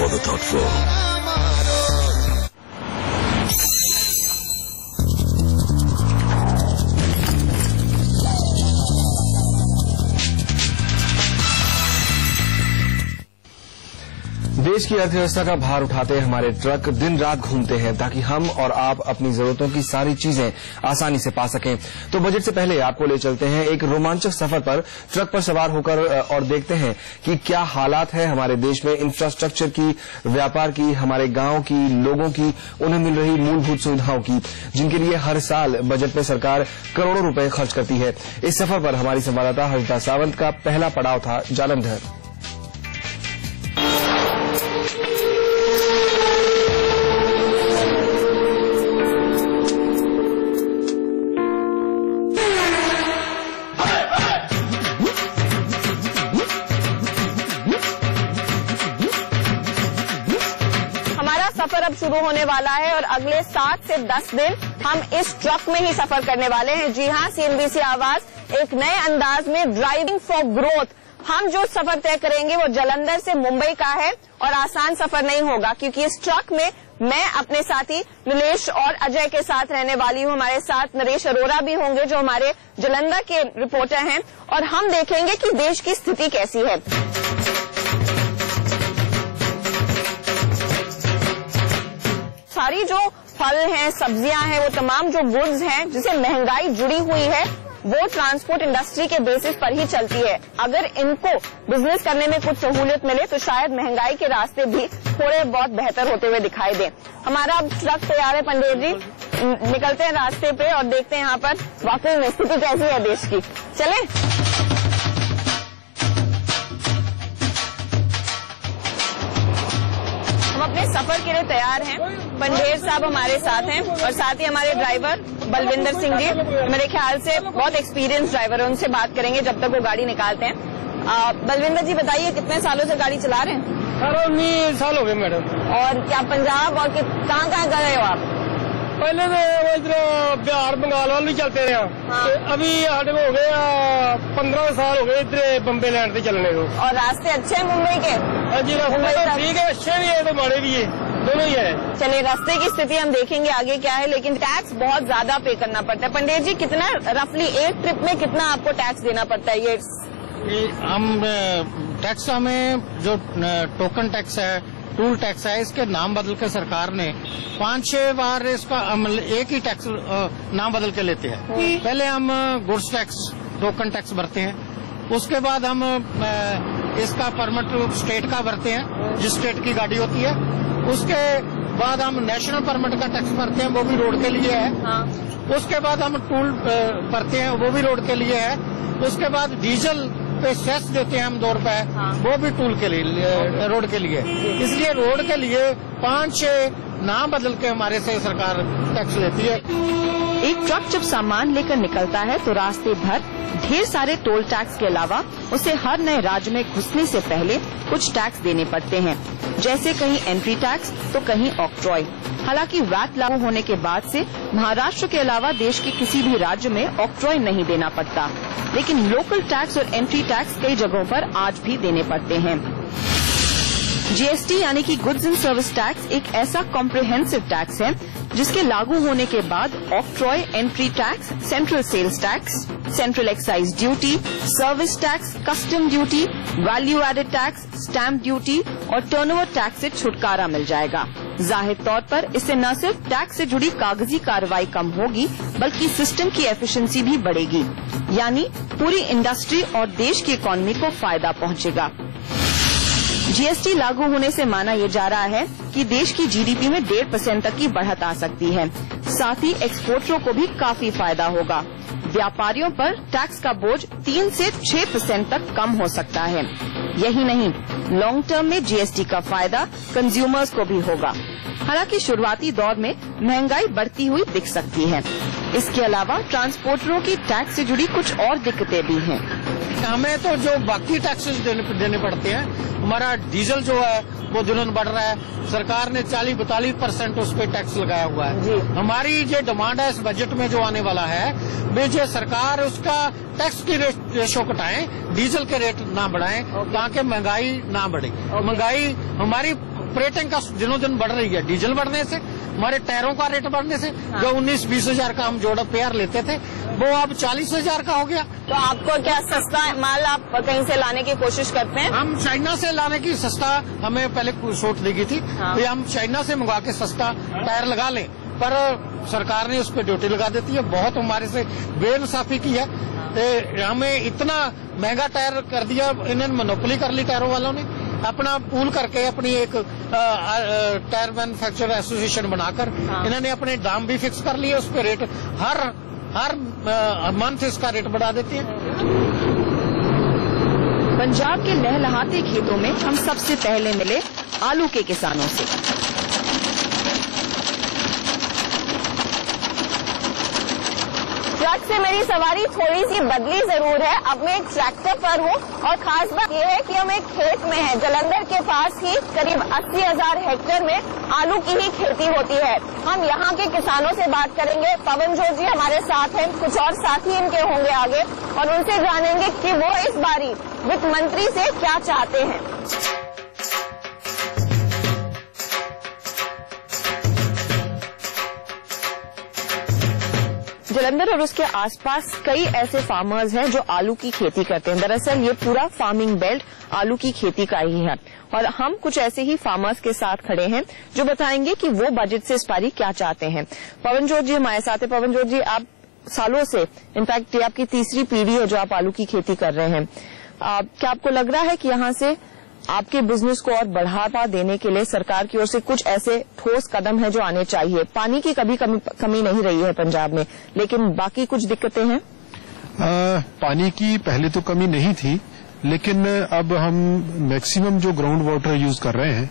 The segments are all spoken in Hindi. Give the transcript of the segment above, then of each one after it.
for the thoughtful. देश की अर्थव्यवस्था का भार उठाते हमारे ट्रक दिन रात घूमते हैं ताकि हम और आप अपनी जरूरतों की सारी चीजें आसानी से पा सकें। तो बजट से पहले आपको ले चलते हैं एक रोमांचक सफर पर ट्रक पर सवार होकर और देखते हैं कि क्या हालात है हमारे देश में इंफ्रास्ट्रक्चर की, व्यापार की, हमारे गांव की, लोगों की, उन्हें मिल रही मूलभूत सुविधाओं की, जिनके लिए हर साल बजट में सरकार करोड़ों रुपए खर्च करती है। इस सफर पर हमारी संवाददाता हरिता सावंत का पहला पड़ाव था जालंधर। सफर अब शुरू होने वाला है और अगले 7 से 10 दिन हम इस ट्रक में ही सफर करने वाले हैं। जी हां, सीएनबीसी आवाज एक नए अंदाज में ड्राइविंग फॉर ग्रोथ। हम जो सफर तय करेंगे वो जालंधर से मुंबई का है और आसान सफर नहीं होगा, क्योंकि इस ट्रक में मैं अपने साथी नीलेश और अजय के साथ रहने वाली हूं। हमारे साथ नरेश अरोरा भी होंगे जो हमारे जालंधर के रिपोर्टर हैं, और हम देखेंगे कि देश की स्थिति कैसी है। सारी जो फल हैं, सब्जियां हैं, वो तमाम जो गुड्स हैं जिसे महंगाई जुड़ी हुई है, वो ट्रांसपोर्ट इंडस्ट्री के बेसिस पर ही चलती है। अगर इनको बिजनेस करने में कुछ सहूलियत मिले तो शायद महंगाई के रास्ते भी थोड़े बहुत बेहतर होते हुए दिखाई दें। हमारा अब ट्रक तैयार है पंडित जी, निकलते हैं रास्ते पे और देखते हैं यहाँ पर वाकई में स्थिति कैसी है देश की। चलें। हम अपने सफर के लिए तैयार हैं। पंडेर साहब हमारे साथ हैं और साथ ही हमारे ड्राइवर बलविंदर सिंह जी, मेरे ख्याल से बहुत एक्सपीरियंस ड्राइवर है, उनसे बात करेंगे जब तक वो गाड़ी निकालते हैं। बलविंदर जी बताइए, कितने सालों से गाड़ी चला रहे हैं? 19 साल हो गए मैडम। और क्या पंजाब और कहाँ गए हो आप? पहले तो इधर बिहार बंगाल वाल भी चलते रहे। हाँ। तो अभी हमारे हो गए 15 साल हो गए इधर बम्बे लैंड से चलने को। और रास्ते अच्छे हैं मुंबई के? हाँ जी, रास्ते तो ठीक है, अच्छे भी है तो बड़े भी है, दोनों ही है। चलिए, रास्ते की स्थिति हम देखेंगे आगे क्या है, लेकिन टैक्स बहुत ज्यादा पे करना पड़ता है। पंडित जी, कितना रफली एक ट्रिप में कितना आपको टैक्स देना पड़ता है? ये हम टैक्स, हमें जो टोकन टैक्स है, टूल टैक्स है, इसके नाम बदल के सरकार ने 5-6 बार इसका एक ही टैक्स नाम बदल के लेते हैं। पहले हम गुड्स टैक्स, टोकन टैक्स भरते हैं, उसके बाद हम इसका परमिट स्टेट का भरते हैं जिस स्टेट की गाड़ी होती है, उसके बाद हम नेशनल परमिट का टैक्स भरते हैं, वो भी रोड के लिए है। हाँ। उसके बाद हम टूल भरते हैं, वो भी रोड के लिए है। उसके बाद डीजल पे सेस देते हैं हम 2 रुपए, हाँ। वो भी टूल के लिए, रोड के लिए। इसलिए रोड के लिए 5-6 नाम बदल के हमारे से सरकार टैक्स लेती है। एक ट्रक जब सामान लेकर निकलता है तो रास्ते भर ढेर सारे टोल टैक्स के अलावा उसे हर नए राज्य में घुसने से पहले कुछ टैक्स देने पड़ते हैं, जैसे कहीं एंट्री टैक्स तो कहीं ऑक्ट्रॉय। हालांकि वैट लागू होने के बाद से महाराष्ट्र के अलावा देश के किसी भी राज्य में ऑक्ट्रॉय नहीं देना पड़ता, लेकिन लोकल टैक्स और एंट्री टैक्स कई जगहों पर आज भी देने पड़ते हैं। जीएसटी यानी कि गुड्स एंड सर्विस टैक्स एक ऐसा कॉम्प्रिहेंसिव टैक्स है जिसके लागू होने के बाद octroi, entry tax, central sales tax, central excise duty, service tax, custom duty, value added tax, stamp duty और टर्नओवर टैक्स से छुटकारा मिल जाएगा। जाहिर तौर पर इससे न सिर्फ टैक्स से जुड़ी कागजी कार्रवाई कम होगी, बल्कि सिस्टम की एफिशिएंसी भी बढ़ेगी, यानी पूरी इंडस्ट्री और देश की इकोनॉमी को फायदा पहुंचेगा। जीएसटी लागू होने से माना यह जा रहा है कि देश की जीडीपी में 1.5% तक की बढ़त आ सकती है। साथ ही एक्सपोर्टरों को भी काफी फायदा होगा। व्यापारियों पर टैक्स का बोझ 3 से 6% तक कम हो सकता है। यही नहीं, लॉन्ग टर्म में जीएसटी का फायदा कंज्यूमर्स को भी होगा। हालांकि शुरुआती दौर में महंगाई बढ़ती हुई दिख सकती है। इसके अलावा ट्रांसपोर्टरों की टैक्स से जुड़ी कुछ और दिक्कतें भी हैं। हमें तो जो बाकी टैक्सेस देने पड़ते हैं, हमारा डीजल जो है वो दिनों बढ़ रहा है, सरकार ने 40-42% उस पर टैक्स लगाया हुआ है। हमारी जो डिमांड है इस बजट में जो आने वाला है, जो सरकार उसका टैक्स की रेशो घटाएं, डीजल के रेट ना बढ़ाएं, ताकि महंगाई ना बढ़े। महंगाई हमारी ऑपरेटिंग का दिनों दिन बढ़ रही है, डीजल बढ़ने से, हमारे टायरों का रेट बढ़ने से। जो 19-20 हजार का हम जोड़ा पेयर लेते थे वो अब 40 हजार का हो गया। तो आपको क्या सस्ता माल आप कहीं से लाने की कोशिश करते हैं? हम चाइना से लाने की सस्ता, हमें पहले छूट दी गई थी, तो हम चाइना से मंगवा के सस्ता टायर लगा लें, पर सरकार ने उस पर ड्यूटी लगा देती है। बहुत हमारे से बेइंसाफी की है, हमें इतना महंगा टायर कर दिया, इन्होंने मोनोपोली कर ली टायरों वालों ने, अपना पूल करके अपनी एक टायर मैन्युफैक्चरर एसोसिएशन बनाकर इन्होंने अपने दाम भी फिक्स कर लिए, उस पर रेट हर मंथ इसका रेट बढ़ा देती है। पंजाब के लहलहाते खेतों में हम सबसे पहले मिले आलू के किसानों से। ट्रक से मेरी सवारी थोड़ी सी बदली जरूर है, अब मैं एक ट्रैक्टर पर हूँ और खास बात यह है कि हम एक खेत में हैं। जालंधर के पास ही करीब 80,000 हेक्टेयर में आलू की ही खेती होती है। हम यहाँ के किसानों से बात करेंगे। पवन जोशी जी हमारे साथ हैं, कुछ और साथी इनके होंगे आगे, और उनसे जानेंगे कि वो इस बारी वित्त मंत्री से क्या चाहते हैं। जालंधर और उसके आसपास कई ऐसे फार्मर्स हैं जो आलू की खेती करते हैं। दरअसल ये पूरा फार्मिंग बेल्ट आलू की खेती का ही है, और हम कुछ ऐसे ही फार्मर्स के साथ खड़े हैं जो बताएंगे कि वो बजट से इस बारी क्या चाहते हैं। पवन जोशी जी हमारे साथ है। पवन जोशी जी, आप सालों से, इनफैक्ट ये आपकी तीसरी पीढ़ी है जो आप आलू की खेती कर रहे हैं, क्या आपको लग रहा है कि यहाँ से आपके बिजनेस को और बढ़ावा देने के लिए सरकार की ओर से कुछ ऐसे ठोस कदम है जो आने चाहिए? पानी की कभी कमी नहीं रही है पंजाब में, लेकिन बाकी कुछ दिक्कतें हैं। पानी की पहले तो कमी नहीं थी, लेकिन अब हम मैक्सिमम जो ग्राउंड वाटर यूज कर रहे हैं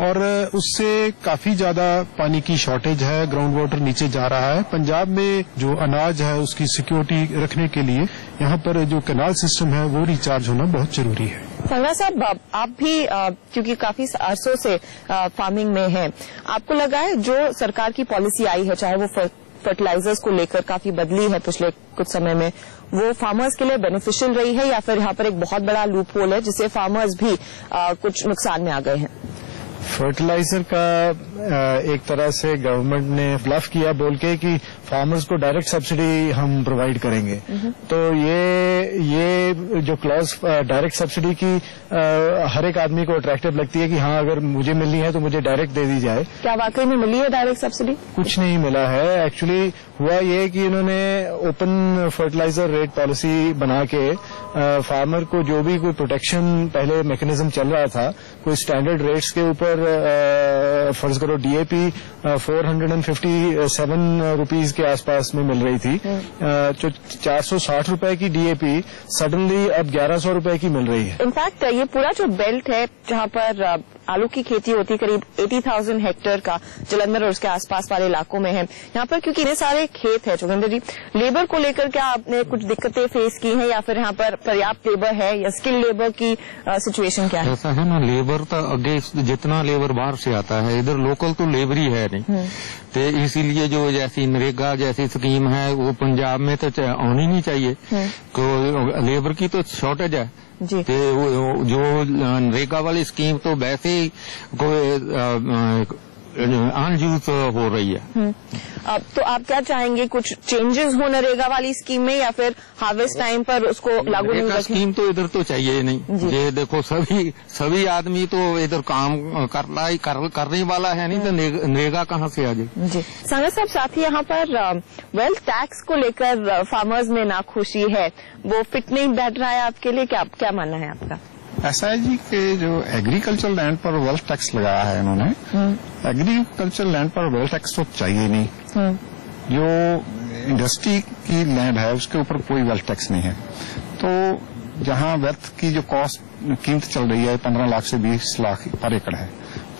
और उससे काफी ज्यादा पानी की शॉर्टेज है, ग्राउंड वाटर नीचे जा रहा है। पंजाब में जो अनाज है उसकी सिक्योरिटी रखने के लिए यहाँ पर जो कैनाल सिस्टम है वो रिचार्ज होना बहुत जरूरी है। संगा साहब, आप भी क्योंकि काफी अरसों से फार्मिंग में हैं, आपको लगा है जो सरकार की पॉलिसी आई है, चाहे वो फर्टिलाइजर्स को लेकर काफी बदली है पिछले कुछ समय में, वो फार्मर्स के लिए बेनिफिशियल रही है, या फिर यहाँ पर एक बहुत बड़ा लूप होल है जिससे फार्मर्स भी कुछ नुकसान में आ गए हैं? फर्टिलाइजर का एक तरह से गवर्नमेंट ने ब्लफ किया बोल के कि फार्मर्स को डायरेक्ट सब्सिडी हम प्रोवाइड करेंगे। तो ये जो क्लॉज डायरेक्ट सब्सिडी की हर एक आदमी को अट्रैक्टिव लगती है कि हाँ, अगर मुझे मिलनी है तो मुझे डायरेक्ट दे दी जाए। क्या वाकई में मिली है डायरेक्ट सब्सिडी? कुछ नहीं मिला है। एक्चुअली हुआ ये कि इन्होंने ओपन फर्टिलाइजर रेट पॉलिसी बना के फार्मर को जो भी कोई प्रोटेक्शन पहले मैकेनिज्म चल रहा था, कोई स्टैंडर्ड रेट्स के ऊपर फर्ज करो डीएपी 457 रुपीज के आसपास में मिल रही थी, जो 460 रुपए की डीएपी सडनली अब 1100 रुपए की मिल रही है। इनफैक्ट ये पूरा जो बेल्ट है जहाँ पर आलू की खेती होती, करीब 80,000 हेक्टेयर का जालंधर और उसके आसपास वाले इलाकों में है। यहाँ पर क्योंकि इतने सारे खेत है, जोगिंदर जी, लेबर को लेकर क्या आपने कुछ दिक्कतें फेस की हैं, या फिर यहाँ पर पर्याप्त लेबर है, या स्किल लेबर की सिचुएशन क्या है? ऐसा है ना, लेबर तो आगे जितना लेबर बाहर से आता है, इधर लोकल तो लेबर ही है नहीं, तो इसीलिए जो जैसी नरेगा जैसी स्कीम है वो पंजाब में तो आनी नहीं चाहिए। तो लेबर की तो शॉर्टेज है जी। तो जो नरेगा वाली स्कीम तो वैसे ही कोई अनयूज हो रही है। अब तो आप क्या चाहेंगे, कुछ चेंजेस हो नरेगा वाली स्कीम में, या फिर हार्वेस्ट टाइम पर उसको लागू नहीं? स्कीम तो इधर तो चाहिए नहीं। ये देखो सभी आदमी तो इधर काम करने वाला है नहीं, तो नरेगा कहाँ से आ जाए जी। संगा साहब, साथ ही यहाँ पर वेल्थ टैक्स को लेकर फार्मर्स में नाखुशी है, वो फिट नहीं बैठ रहा है आपके लिए, क्या मानना है आपका? ऐसा है जी कि जो एग्रीकल्चर लैंड पर वेल्थ टैक्स लगाया है इन्होंने, एग्रीकल्चर लैंड पर वेल्थ टैक्स तो चाहिए नहीं। जो इंडस्ट्री की लैंड है उसके ऊपर कोई वेल्थ टैक्स नहीं है। तो जहां वेल्थ की जो कीमत चल रही है 15 लाख से 20 लाख पर एकड़ है,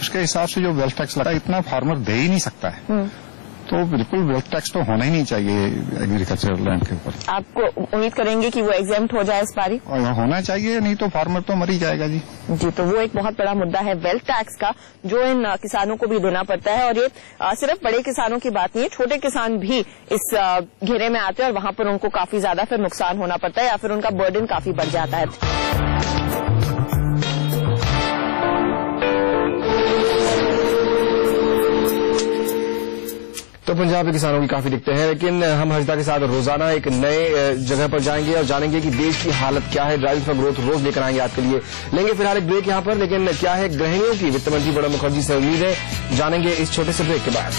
उसके हिसाब से जो वेल्थ टैक्स लगा इतना फार्मर दे ही नहीं सकता है। तो बिल्कुल वेल्थ टैक्स तो होना ही नहीं चाहिए एग्रीकल्चर लैंड के ऊपर। आपको उम्मीद करेंगे कि वो एग्जेम्प्ट हो जाए इस बारी? और होना चाहिए, नहीं तो फार्मर तो मर ही जाएगा जी। जी, तो वो एक बहुत बड़ा मुद्दा है वेल्थ टैक्स का, जो इन किसानों को भी देना पड़ता है। और ये सिर्फ बड़े किसानों की बात नहीं है, छोटे किसान भी इस घेरे में आते हैं और वहां पर उनको काफी ज्यादा फिर नुकसान होना पड़ता है, या फिर उनका बर्डन काफी बढ़ जाता है। तो पंजाब के किसानों की काफी दिक्कतें हैं, लेकिन हम हर्षिता के साथ रोजाना एक नए जगह पर जाएंगे और जानेंगे कि देश की हालत क्या है। ड्राइव फॉर ग्रोथ रोज लेकर आएंगे आपके लिए। लेंगे फिलहाल एक ब्रेक यहाँ पर, लेकिन क्या है गृहिणियों की वित्त मंत्री प्रणब मुखर्जी से उम्मीद है, जानेंगे इस छोटे से ब्रेक के बाद।